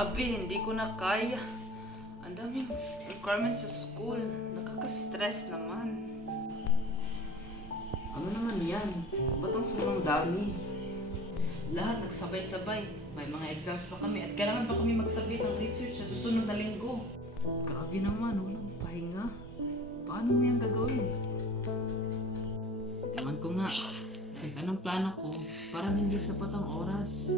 Grabe, hindi ko na kaya. Ang daming requirements sa school. Nakaka-stress naman. Ano naman yan? Ba't ang sobrang dami? Lahat nagsabay-sabay. May mga exams pa kami at kailangan pa kami magsabit ng research sa susunod na linggo. Grabe naman, walang pahinga. Paano mo yan gagawin? Ewan ko nga. Kahit anong plano ko, parang hindi sapat ang oras.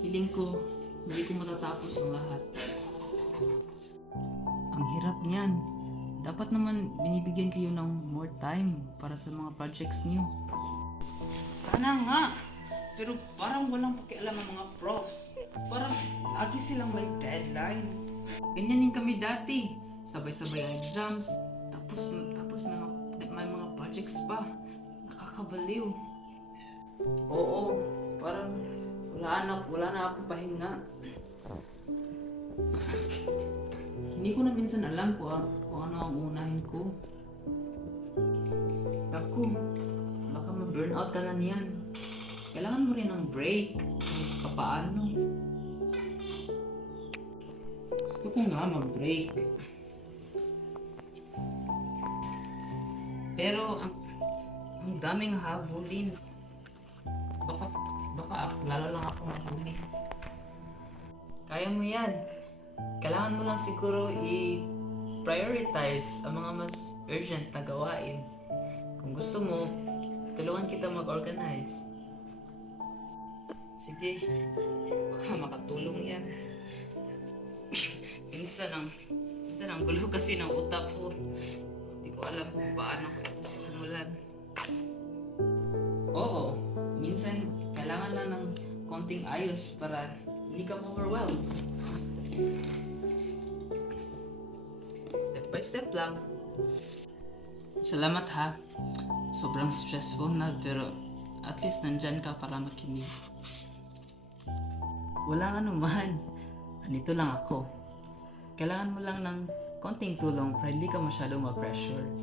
Feeling ko, hindi ko matatapos ang lahat. Ang hirap niyan. Dapat naman binibigyan kayo ng more time para sa mga projects niyo. Sana nga! Pero parang walang pakialam ang mga profs. Parang lagi silang may deadline. Ganyan din kami dati. Sabay-sabay ang exams. Tapos may mga projects pa. Nakakabaliw. Oo, parang wala na akong pahinga. Hindi ko na minsan alam kung ano ang unahin ko. Naku, baka ma-burnout ka na niyan. Kailangan mo rin ng break. Kahit papaano. Gusto ko nga mag-break. Pero ang daming habulin. Baka lalo lang ako mahuli. Kaya mo yan. Kailangan mo lang siguro i-prioritize ang mga mas urgent na gawain. Kung gusto mo, tulungan kita mag-organize. Sige, baka makatulong yan. minsan ang gulo kasi ng utak ko. Hindi ko alam kung paano ko ito sisimulan. Oo, minsan kailangan lang ng konting ayos para hindi ka overwhelmed. Step by step lang. Salamat ha. Sobrang stressful na pero at least nandyan ka para makinig. Walang anuman. Andito lang ako. Kailangan mo lang ng konting tulong para hindi ka masyadong ma-pressure.